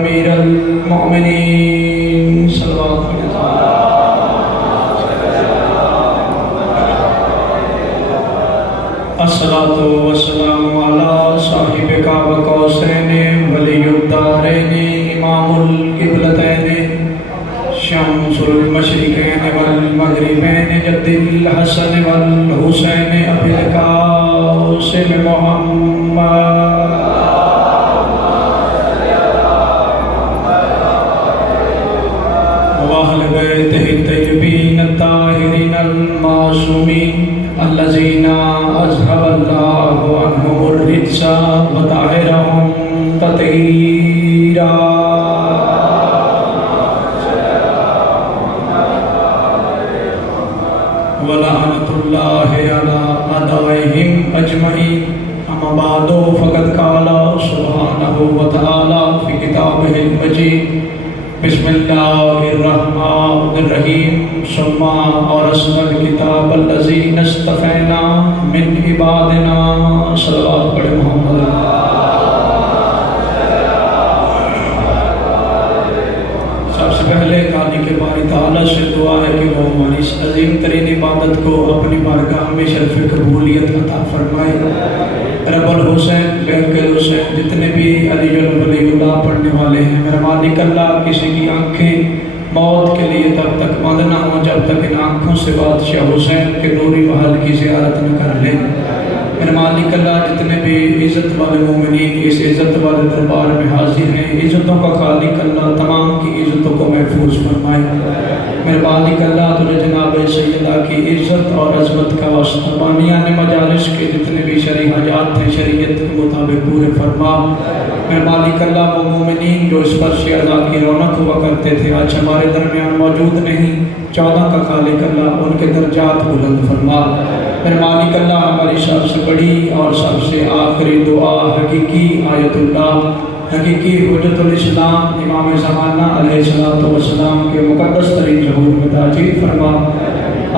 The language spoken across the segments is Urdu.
امیر المؤمنین صلوات الصلاۃ والسلام علی صاحب کعب قوسین ولی الدارین امام القبلتین شمس المشرقین والمغربین جد الحسن والحسین ابی القاسم محمد وأهل بيته الطيبين الطاهرين المعصومين الذين أذهب الله عنهم الرجس وطهرهم تطهيرا ولعنة الله على أعدائهم أجمعين أما بعد فقد قال سبحانه وتعالى في كتابه المجيد بسم اللہ الرحمن الرحیم ثم اورثنا الکتاب الذین اصطفینا من عبادنا صلوات پڑھے محمد سب سے پہلے خالق باری تعالیٰ سے دعا ہے کہ وہ ہماری اس عظیم ترین عبادت کو اپنی بارگاہ میں شرف قبولیت عطا فرمائے۔ رب الحسین بیکل حسین جتنے بھی علی ولی اللہ پڑھنے والے ہیں میرا مالک اللہ کسی کی آنکھیں موت کے لیے تب تک بند نہ ہوں جب تک ان آنکھوں سے بادشاہ حسین کے نوری محل کی زیارت نہ کر لیں۔ میرا مالک اللہ جتنے بھی عزت والے مومنین اس عزت والے دربار میں حاضر ہیں عزتوں کا خالق اللہ تمام کی عزتوں کو محفوظ فرمائے۔ میرے مالک اللہ تجھے جناب سیدہ کی عزت اور عظمت کا واسطہ بانیان مجالس کے جتنے بھی شرعی حاجات ہیں شریعت کے مطابق پورے فرما۔ میرے مالک اللہ وہ مومنین جو اس پر شہداء کی رونق ہوا کرتے تھے آج ہمارے درمیان موجود نہیں 14 کا خالق اللہ ان کے درجات بلند فرما۔ میرے مالک اللہ ہماری سب سے بڑی اور سب سے آخری دعا حقیقی آیت اللہ حقیقی حجت الاسلام امام زمانہ علیہ السلام کے مقدس ترین ظہور میں تاجیل فرما۔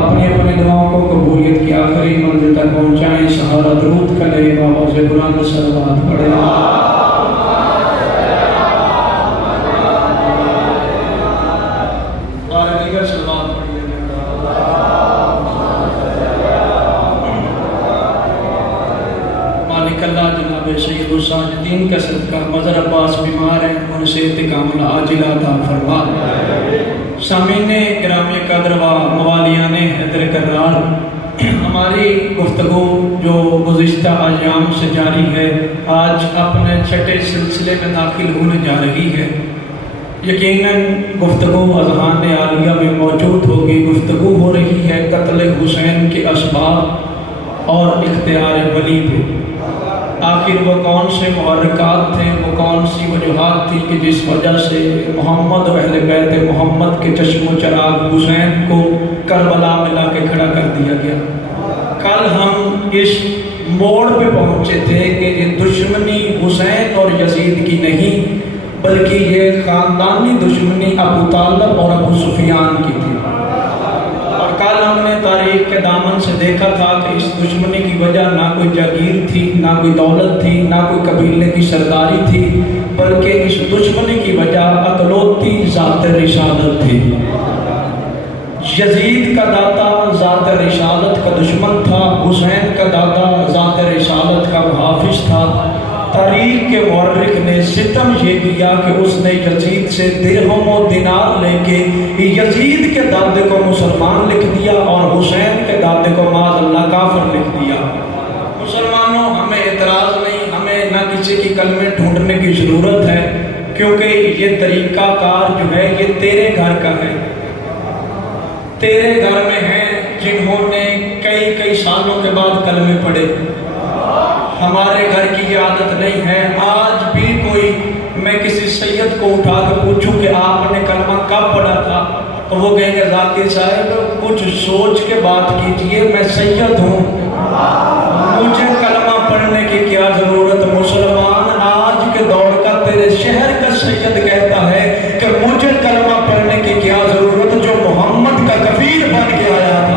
اپنی اپنی دعاؤں کو قبولیت کی آخری منزل تک پہنچائیں سہارا درود کرے بابا سے بلند صلوات پڑھے۔ سید الساجدین کا صدقہ مظہر عباس بیمار ہیں ان سے انتقام عاجل عطا فرما۔ سامعین گرامی قدر و موالیان حیدر کرار ہماری گفتگو جو گزشتہ ایام سے جاری ہے آج اپنے چھٹے سلسلے میں داخل ہونے جا رہی ہے۔ یقیناً گفتگو اذہان عالیہ میں موجود ہوگی۔ گفتگو ہو رہی ہے قتل حسین کے اسباب اور اختیار ولی پہ۔ آخر وہ کون سے محرکات تھے وہ کون سی وجوہات تھی کہ جس وجہ سے محمد و اہل بیت محمد کے چشم و چراغ حسین کو کربلا میں لا کے کھڑا کر دیا گیا۔ کل ہم اس موڑ پہ پہنچے تھے کہ یہ دشمنی حسین اور یزید کی نہیں بلکہ یہ خاندانی دشمنی ابو طالب اور ابو سفیان کی تھی۔ کل ہم نے تاریخ کے دامن سے دیکھا تھا کہ اس دشمنی کی وجہ نہ کوئی جاگیر تھی نہ کوئی دولت تھی نہ کوئی قبیلے کی سرداری تھی بلکہ اس دشمنی کی وجہ اطلوتی ذات رسالت تھی۔ یزید کا دادا ذات رسالت کا دشمن تھا حسین کا دادا ذات رسالت کا محافظ تھا۔ تاریخ کے مورخ نے ستم یہ کیا کہ اس نے یزید سے درہم و دینار لے کے یزید کے دادے کو مسلمان لکھ دیا اور حسین کے دادے کو معاذ اللہ کافر لکھ دیا۔ مسلمانوں ہمیں اعتراض نہیں ہمیں نہ کسی کی کلمے ڈھونڈنے کی ضرورت ہے کیونکہ یہ طریقہ کار جو ہے یہ تیرے گھر کا ہے تیرے گھر میں ہیں جنہوں نے کئی سالوں کے بعد کلمے پڑھے۔ ہمارے گھر کی یہ عادت نہیں ہے۔ آج بھی کوئی میں کسی سید کو اٹھا کے پوچھوں کہ آپ نے کلمہ کب پڑھا تھا تو وہ کہیں گے ذاکر صاحب کچھ سوچ کے بات کیجئے میں سید ہوں مجھے کلمہ پڑھنے کی کیا ضرورت۔ مسلمان آج کے دور کا تیرے شہر کا سید کہتا ہے کہ مجھے کلمہ پڑھنے کی کیا ضرورت جو محمد کا کفیل بن کے آیا تھا۔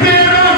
13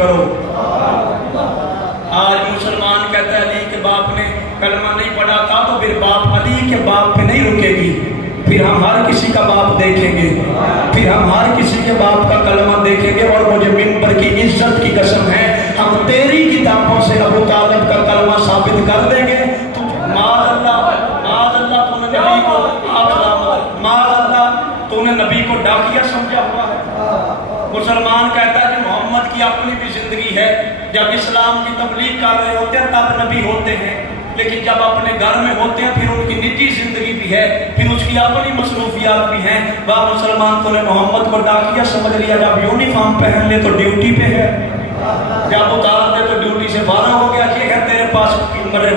کرو۔ آج مسلمان کہتا ہے علی کے باپ نے کلمہ نہیں پڑھا تھا تو پھر باپ علی کے باپ پہ نہیں رکے گی، پھر ہم ہر کسی کا باپ دیکھیں گے، پھر ہم ہر کسی کے باپ کا کلمہ دیکھیں گے۔ اور مجھے منبر کی عزت کی قسم ہے ہم تیری کتابوں سے ابو طالب کا کلمہ ثابت کر دیں گے۔ معاذ اللہ تو نے نبی کو معاذ اللہ تو نے نبی کو ڈاکیا سمجھا ہوا ہے۔ مسلمان کہتا ہے کہ محمد کی اپنی بھی زندگی ہے، جب اسلام کی تبلیغ کر رہے ہوتے ہیں تب نبی ہوتے ہیں، لیکن جب اپنے گھر میں ہوتے ہیں پھر ان کی نجی زندگی بھی ہے، پھر اس کی اپنی مصروفیات بھی ہیں۔ وہ مسلمان تو نے محمد کو ڈاکیا سمجھ لیا، جب یونیفارم پہن لے تو ڈیوٹی پہ ہے، جب اتار دے تو ڈیوٹی سے فارغ ہو گیا۔ یہ ہے تیرے پاس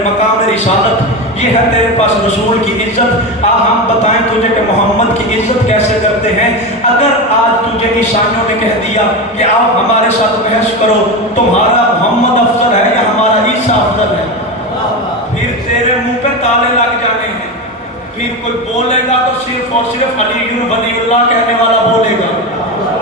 مقام رسالت، یہ ہے تیرے پاس رسول کی عزت۔ ہم بتائیں تجھے کہ محمد کی عزت کیسے کرتے ہیں؟ اگر آج تجھے عیسائیوں نے کہہ دیا کہ آؤ ہمارے ساتھ بحث کرو، تمہارا محمد افضل ہے یا ہمارا عیسیٰ افضل ہے، پھر تیرے منہ پہ تالے لگ جانے ہیں۔ پھر کوئی بولے گا تو صرف اور صرف علی ولی اللہ کہنے والا بولے گا۔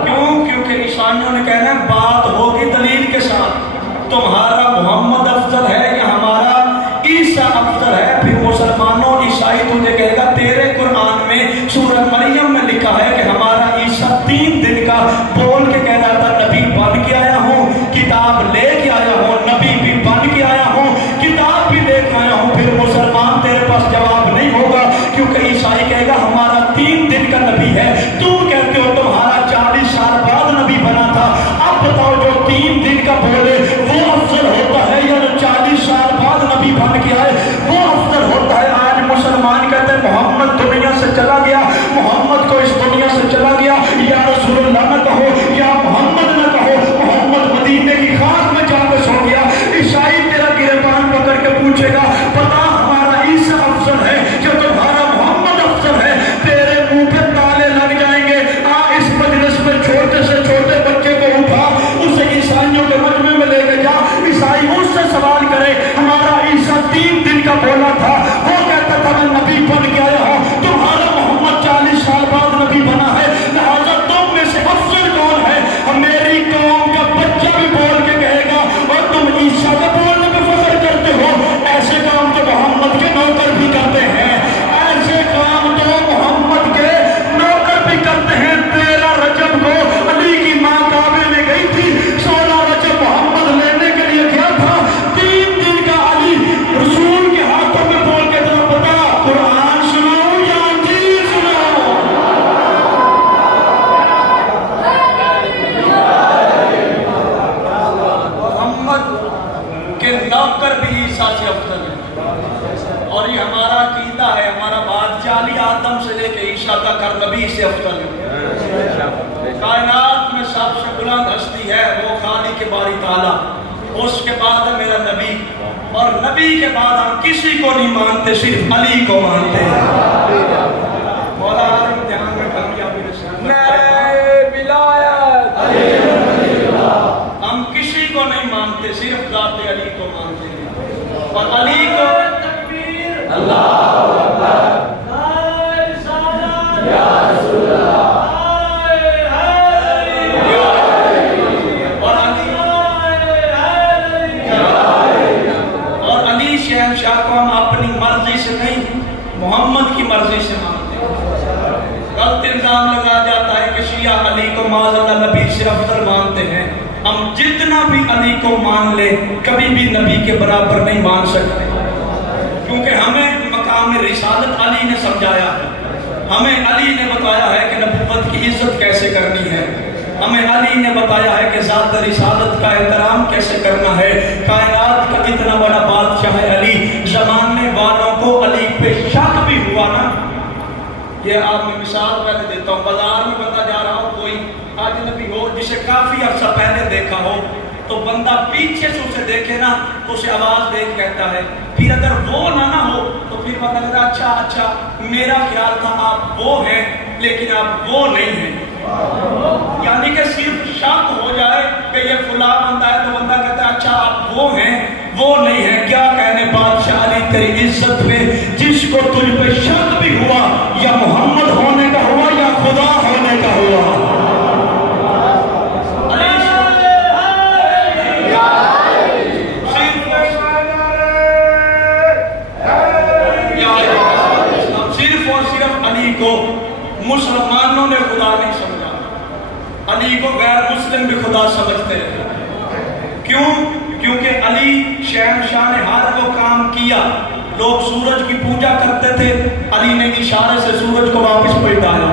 کیوں؟ کیونکہ عیسائیوں نے کہنا ہے بات ہوگی دلیل کے ساتھ، تمہارا محمد افضل ہے یا ہمارا عیسیٰ افضل ہے۔ پھر مسلمانوں عیسائی تجھے کہے گا تیرے قرآن میں سورہ مریم میں لکھا ہے کہ ہمارا عیسیٰ 3 دن کا بول کے کہہ رہا تھا نبی بن کے آیا ہوں، کتاب لے کے آیا ہوں، نبی بھی بن کے آیا ہوں، کتاب بھی لے کے آیا ہوں۔ پھر مسلمان تیرے پاس جواب نہیں ہوگا، کیونکہ عیسائی کہے گا ہمارا 3 دن کا نبی ہے، تم کہتے ہو تمہارا 40 سال بعد نبی بنا تھا۔ اب بتاؤ جو 3 دن کا بولے وہ افضل ہوتا ہے یا جو 40 سال بعد نبی بن کے آئے وہ افضل ہوتا ہے؟ آج مسلمان کہتے ہیں محمد دنیا سے چلا گیا، محمد کو اس دنیا سے چلا گیا، یا رسول اللہ نہ کہو یا محمد نہ کہو، محمد مدینے کی خاک میں جا کے سو گیا۔ عیسائی تیرا گریبان پکڑ کے پوچھے گا بتا ہمارا عیسیٰ افضل ہے جو تمہارا محمد افضل ہے، تیرے منہ پہ تالے لگ جائیں گے۔ اس مجلس میں چھوٹے سے چھوٹے بچے کو اٹھا اسے عیسائیوں کے مجمع میں لے کے جا، عیسائی اس سے سوال کرے ہمارا عیسیٰ 3 دن کا بولا تھا، وہ کہتا تھا میں نبی بن کے آیا ہوں، تمہارا محمد 40 سال بعد نبی بنا ہے، لہٰذا تم میں سے افضل کون ہے؟ میری قوم کا بچہ بھی بول کے کہے گا اور تم عیسیٰ کے بولنے پہ فخر کرتے ہو۔ ایسے کام تو محمد کے نوکر بھی کرتے ہیں، ایسے کام تو محمد کے نوکر بھی کرتے ہیں۔ 13 رجب کو علی کی ماں کعبے میں گئی تھی، 16 رجب محمد لینے کے لیے گیا تھا، 3 دن کا علی رسول کے ہاتھوں میں بول کے ذرا بتا قرآن سناؤ یا انجیل سناؤ؟ محمد کے نوکر بھی عیسیٰ سے افضل ہے، اور یہ ہمارا عقیدہ ہے، ہمارا بادشاہ علی آدم سے لے کے عیسیٰ تک ہر نبی سے افضل ہے۔ کائنات میں سب سے بلند ہستی ہے وہ خالق باری تعالیٰ، اس کے بعد ہے میرا نبی، اور نبی کے بعد ہم کسی کو نہیں مانتے، صرف علی کو مانتے ہیں۔ مولا عالم دھیان میں کامیابی نصیب نعرہ ولایت، ہم کسی کو نہیں مانتے، صرف ذات علی کو مانتے ہیں، اور علی کو اللہ اکبر یا رسول اللہ، شہنشاہ کو ہم اپنی مرضی سے نہیں محمد کی مرضی سے مانتے ہیں۔ غلط الزام لگا جاتا ہے کہ شیعہ علی کو معاذ اللہ نبی سے افضل مانتے ہیں۔ ہم جتنا بھی علی کو مان لے کبھی بھی نبی کے برابر نہیں مان سکتے، کیونکہ ہمیں مقام رسالت علی نے سمجھایا ہے، ہمیں علی نے بتایا ہے کہ نبوت کی عزت کیسے کرنی ہے، ہمیں علی نے بتایا ہے کہ ذات رسالت کا احترام کیسے کرنا ہے۔ کائنات کا اتنا بڑا بادشاہ ہے علی، زمانے والوں کو علی پہ شک بھی ہوا نا۔ یہ آپ میں مثال پہلے دیتا ہوں، بازار میں بندہ جا رہا ہو، کوئی اجنبی ہو جسے کافی عرصہ پہلے دیکھا ہو، تو بندہ پیچھے سے اسے دیکھے نا تو اسے آواز دے کہتا ہے، پھر اگر وہ نہ ہو تو پھر پتہ لگتا اچھا میرا خیال تھا آپ وہ ہیں لیکن آپ وہ نہیں ہیں۔ یعنی کہ صرف شک ہو جائے کہ یہ فلاں بندہ ہے تو بندہ کہتا ہے اچھا آپ وہ ہیں وہ نہیں ہیں۔ کیا کہنے بادشاہ علی تیری عزت پہ، جس کو تجھ پہ شک بھی ہوا یا محمد ہونے کا ہوا یا خدا ہونے کا ہوا۔ شہنشاہ نے ہر وہ کام کیا. لوگ سورج کی پوجا کرتے تھے، علی نے اشارے سے سورج کو واپس پلٹایا.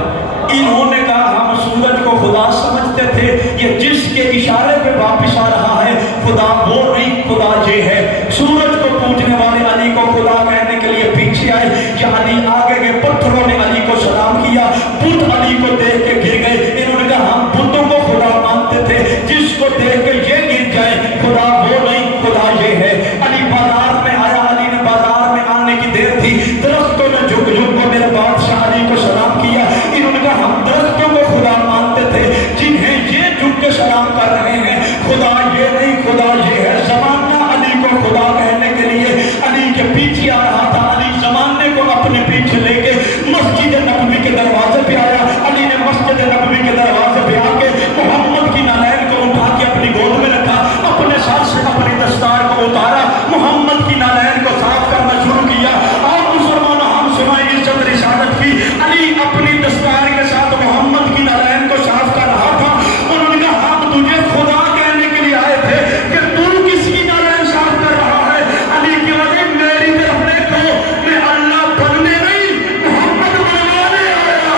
انہوں نے کہا ہم سورج کو خدا سمجھتے تھے، یہ جس کے اشارے پہ واپس آ رہا ہے خدا وہ نہیں، خدا یہ ہے. سورج کو پوجنے والے علی کو خدا کہنے کے لیے پیچھے آئے کہ علی آگے گئے. پتھروں نے علی کو سلام کیا، بت علی کو دیکھ کے گر گئے. انہوں نے کہا ہم بتوں کو خدا مانتے تھے، جس کو دیکھ کے یہ گر جائے خدا وہ نہیں، خدا یہ ہے. علی بازار میں آیا، علی نے بازار میں آنے کی دیر تھی، درختوں نے جھک جھک کو میرے بادشاہ علی کو سلام کیا. انہوں نے کہا ہم درختوں کو خدا مانتے تھے، جنہیں یہ جھک کے سلام کر رہے ہیں خدا یہ نہیں، خدا یہ ہے. زمانہ علی کو خدا کہنے کے لیے علی کے پیچھے آ رہا تھا. علی زمانے کو اپنے پیچھے لے کے مسجد نبوی کے دروازے پہ آیا. علی نے مسجد نبوی کے دروازے پہ آ کے محمد کی نالین کو اٹھا کے اپنی گود میں رکھا، اپنے ساتھ سے اپنی دستار کو اتارا، محمد کی نالین کو صاف کرنا شروع کیا. اور مسلمانوں ہم سنائیں عزت رسالت کی، علی اپنی دستار کے ساتھ محمد کی نالین کو صاف کر رہا تھا. انہوں نے کہا ہم تجھے خدا کہنے کے لیے آئے تھے کہ تو کس کی نالین صاف کر رہا ہے. علی کی وجہ میری طرف دیکھو، میں اللہ بننے نہیں محمد بنوانے آیا.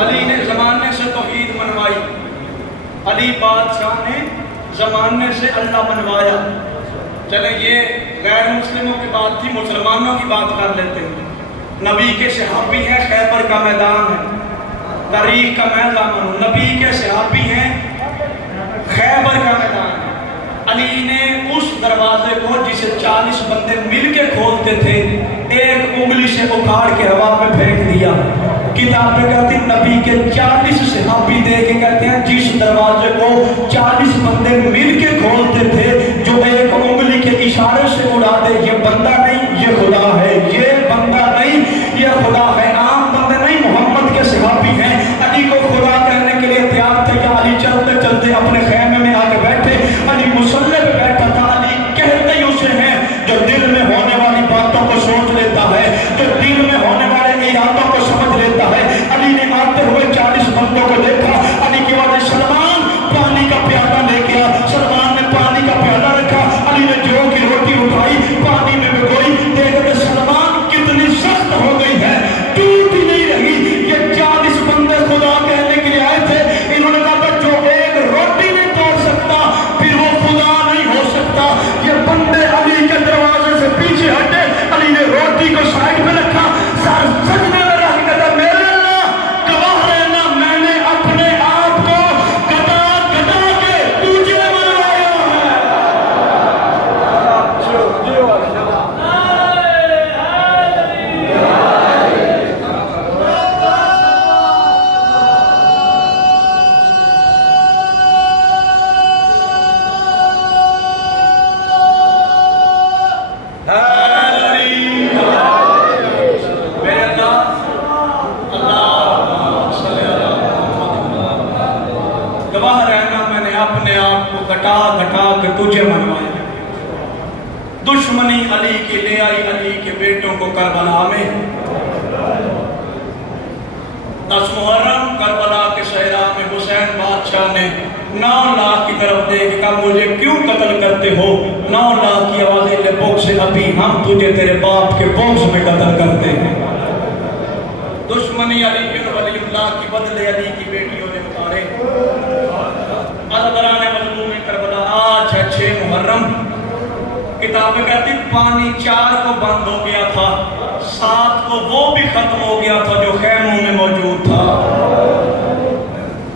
علی نے زمانے سے توحید منوائی، علی بادشاہ نے زمانے سے اللہ بنوایا. چلیں یہ غیر مسلموں کی بات تھی، مسلمانوں کی بات کر لیتے ہیں. نبی کے صحابی ہیں، خیبر کا میدان ہے، تاریخ کا میں ضامن ہوں. نبی کے صحابی ہیں، خیبر کا میدان ہے. علی نے اس دروازے کو جسے 40 بندے مل کے کھولتے تھے ایک انگلی سے اکھاڑ کے ہوا میں پھینک دیا. کتاب میں کہتی نبی کے 40 صحابی دے کے کہتے ہیں جس دروازے کو 40 بندے مل کے کھولتے تھے جو ایک انگلی کے اشارے سے اڑا دے، یہ بندہ نہیں یہ خدا ہے، یہ بندہ نہیں یہ خدا ہے. عام بندے نہیں، محمد کے صحابی ہیں. علی کو خدا کہنے کے لیے تیار تھے. یا علی چلتے چلتے اپنے خیمے میں آ کے بیٹھے، علی مصلی پہ بیٹھا تھا. علی کہتے ہی اسے ہیں جو دل میں ہونے والی باتوں کو سوچ لیتا ہے، جو دل میں ہونے والے ارادوں کو سمجھ لیتا ہے. علی نے آتے ہوئے 40 بندوں کو دیکھا. علی کی وجہ سلمان پانی کا پیالہ لے گیا، سلمان نے پانی کا پیالہ رکھا. علی نے جو کی روٹی اٹھائی پانی میں بھگوئی. دیکھتے سلمان کتنی سخت ہو گئی ہے، ٹوٹ ہی نہیں رہی. یہ 40 بندے خدا کہنے کے لیے آئے تھے. انہوں نے کہا تھا جو ایک روٹی نہیں توڑ سکتا پھر وہ خدا نہیں ہو سکتا. یہ بندے علی کے دروازے سے پیچھے ہٹے. علی نے روٹی کو سائڈ میں رکھا، سجدے میں رکھ کے کہا میرے اللہ گواہ رہنا میں نے اپنے آپ کو کٹا کٹا کے تجھے بنوایا ہے. گواہ رہنا میں نے اپنے آپ کو گٹا گٹا کے تجھے منوایا. دشمنی علی کی لے آئی علی کے بیٹوں کو کربلا میں. 10 محرم کربلا کے صحرا میں حسین بادشاہ نے 9 لاکھ کی طرف دیکھ کر مجھے کیوں قتل کرتے ہو؟ 9 لاکھ کی آوازیں لبوک سے ابھی ہم تجھے تیرے باپ کے بوکس میں قتل کرتے ہیں. دشمنی علی بن ولی اللہ کی بدلے علی کی بیٹیوں نے اتارے. عزدران مظلوم کربلا آج ہے 6 محرم. کتاب میں کہتی پانی 4 کو بند ہو گیا تھا، 7 کو وہ بھی ختم ہو گیا تھا جو خیموں میں موجود تھا.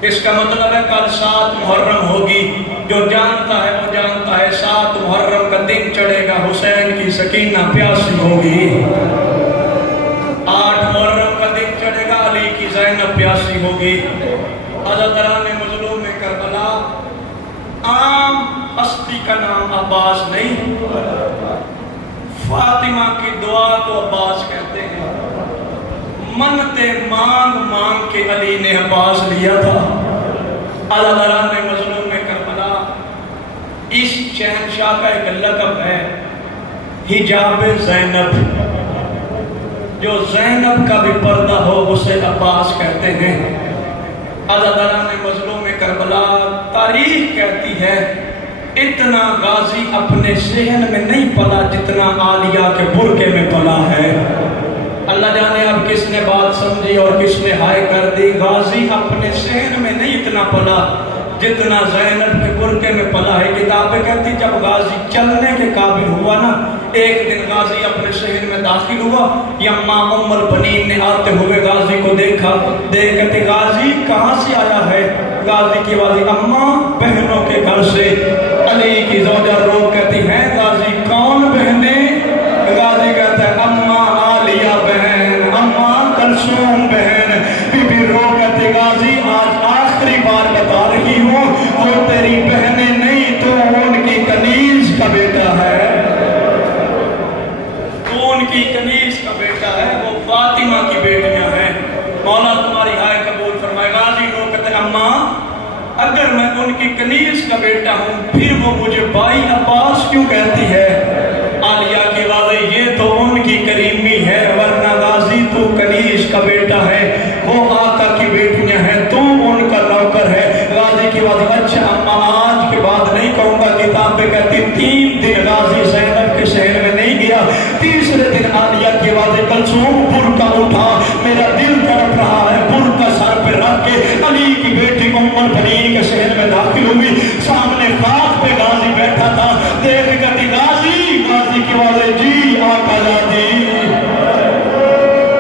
اس کا مطلب ہے کل 7 محرم ہوگی. جو جانتا ہے وہ جانتا ہے 7 محرم کا دن چڑھے گا، حسین کی سکینہ پیاسی ہوگی. 8 محرم کا دن چڑھے گا، علی کی زینب پیاسی ہوگی. عزدران مظلوم کربلا عام ہستی کا نام عباس نہیں، فاتح فاطمہ کی دعا کو عباس کہتے ہیں. منتے مانگ مانگ کے علی نے عباس لیا تھا. اللہ تعالیٰ نے مظلوم کربلا اس شہنشاہ کا ایک لقب ہے حجاب زینب. جو زینب کا بھی پردہ ہو اسے عباس کہتے ہیں. اللہ تعالیٰ نے مظلوم کربلا تاریخ کہتی ہے اتنا غازی اپنے صحن میں نہیں پلا جتنا عالیہ کے برقعے میں پلا ہے. اللہ جانے اب کس نے بات سمجھی اور کس نے ہائے کر دی. غازی اپنے صحن میں نہیں اتنا پلا جتنا زینب کے برقعے میں پلا ہے. کتابیں کہتی جب غازی چلنے کے قابل ہوا نا ایک دن غازی اپنے شہر میں داخل ہوا. یما ام البنین نے آتے ہوئے غازی کو دیکھا. کہتے غازی کہاں سے آیا ہے؟ غازی کی آواز اماں بہنوں کے گھر سے. علی کی زوجہ رو کہتی ہیں غازی کون بہنیں؟ غازی کہتا ہے اماں عالیہ بہن، اماں کلثوم بہن. بی بی رو کہتے غازی آج آخری بار بتا رہی ہوں وہ تیری بہنیں نہیں تو ان کی کنیز کا بیٹا ہے. تو ان کی کنیز کا بیٹا ہے، وہ فاطمہ کی بیٹیاں ہیں. مولا تمہاری ہائے قبول فرمائے. غازی رو کہتے اماں اگر میں ان کی کنیز کا بیٹا ہوں پھر وہ مجھے بھائی عباس کیوں کہتی ہے؟ عالیہ کی واضح یہ تو ان کی کریمی ہے ورنہ غازی تو کنیز کا بیٹا ہے. وہ آقا کی بیٹیاں ہیں تو ان کا نوکر ہے. غازی کی واضح اچھا اماں آج کے بعد نہیں کہوں گا. کتاب پہ کہتی 3 دن غازی زینب کے شہر میں نہیں گیا. تیسرے دن عالیہ کی واضح کلثوم برقع اٹھا میرا دل تڑپ رہا ہے. برقع سر پہ رکھ کے علی کی بیٹی ام البنین کے شہر میں داخل ہوئی. سامنے خاک پہ غازی بیٹھا تھا. دیکھ کہتی غازی کی واضح جی آقا جاتی.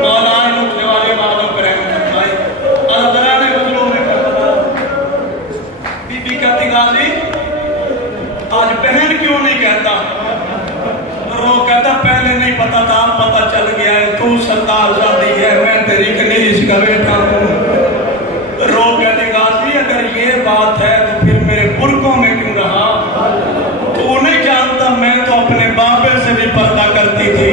مولا اٹھنے والے بادوں پر رحمت فرمائے. اللہ تعالیٰ نے مظلوم کربلا بی بی کہتی غازی آج بہن کیوں نہیں کہتا؟ رو کہتا پہلے نہیں پتا تھا اب پتا چل گیا ہے تو سردار زادی ہے میں تیری کنیز کا بیٹا ہوں. رو کہتے غازی اگر یہ بات ہے تو پھر میرے برقعوں میں کیوں رہا؟ تو نہیں جانتا میں تو اپنے بابے سے بھی پردہ کرتی تھی،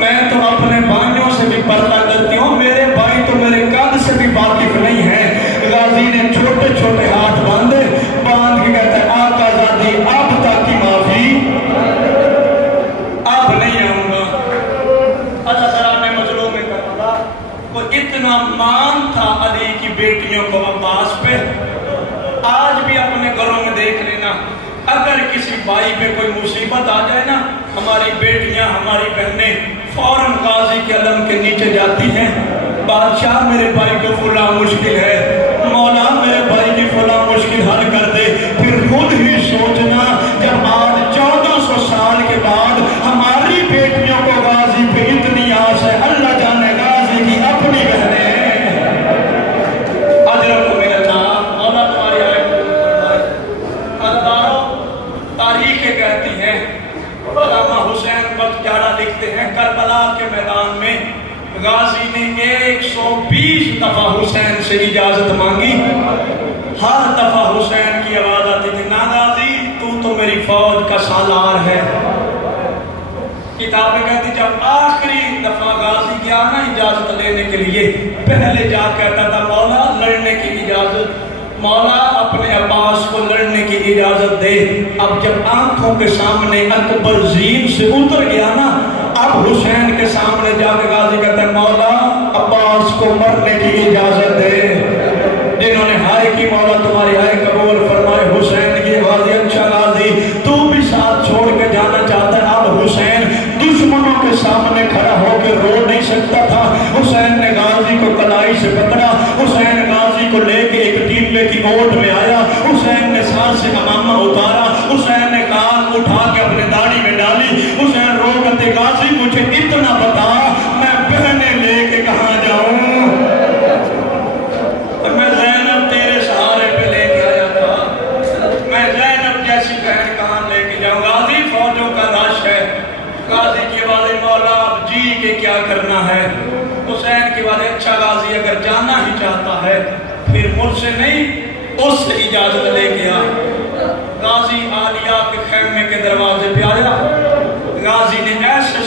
میں تو اپنے بھائیوں سے بھی پردہ کرتی ہوں. میرے بھائی تو میرے قد سے بھی واقف نہیں ہیں. غازی نے چھوٹے چھوٹے ہاتھ باندھے. باندھ کے کہتا ہے آقا زادی اب تک کی معافی اب نہیں آؤں گا. اللہ تعالیٰ نے مظلوم کربلا کو اتنا مان تھا علی کی بیٹیوں کو عباس پہ. آج بھی اپنے گھروں میں دیکھ لینا اگر کسی بھائی پہ کوئی مصیبت آ جائے نا ہماری بیٹیاں ہماری بہنیں فوراً غازی کے علم کے نیچے جاتی ہیں. بادشاہ میرے بھائی کو فلاں مشکل ہے، مولا میرے بھائی کی فلاں مشکل حل کر دے. پھر خود ہی سوچنا جب آج 1400 سال کے بعد ہماری بیٹیوں کو غازی پہ اتنی آس ہے. اللہ جانے غازی کی اپنی بہنیں اجر کو میرا نام مولا تمہاری آئے تاریخیں کہتی ہیں. علامہ حسین بخت جارہ لکھتے ہیں کربلا کے میدان میں غازی نے 120 دفعہ حسین سے اجازت مانگی. ہر دفعہ حسین کی آواز آتی تھی نا غازی تو میری فوج کا سالار ہے. کتابیں کہتی جب آخری دفعہ غازی گیا نا اجازت لینے کے لیے پہلے جا کہتا تھا مولا لڑنے کی اجازت، مولا اپنے عباس کو لڑنے کی اجازت دے. اب جب آنکھوں کے سامنے اکبر زین سے اتر گیا نا اب حسین کے سامنے جا کے غازی کہتا ہے مولا عباس کو مرنے کی اجازت دے. جنہوں نے ہائے کی مولا تمہاری ہائے قبول فرمائے. حسین کی غازی اچھا غازی تو بھی ساتھ چھوڑ کے جانا چاہتا ہے. اب حسین دشمنوں کے سامنے کھڑا ہو کے رو نہیں سکتا تھا. حسین نے غازی کو کلائی سے پکڑا. حسین غازی کو لے کے ایک ٹیلے کی اوٹ میں آیا. حسین نے سر سے امامہ اتارا. حسین نے کان اٹھا کے اپنے داڑھی میں ڈالی. حسین رو کہتے غازی مجھے اتنا بتا میں بہنیں لے کے کہاں جاؤں؟ میں زینب تیرے سہارے پہ لے کے آیا تھا، میں زینب جیسی بہن کہاں لے کے جاؤں؟ غازی فوجوں کا رش ہے. غازی کی آواز مولا اب جی کے کیا کرنا ہے؟ حسین کی آواز اچھا غازی اگر جانا ہی چاہتا ہے پھر مجھ سے نہیں اس سے اجازت لے گیا. غازی عالیہ کے خیمے کے دروازے پہ آیا. غازی نے ایسے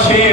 6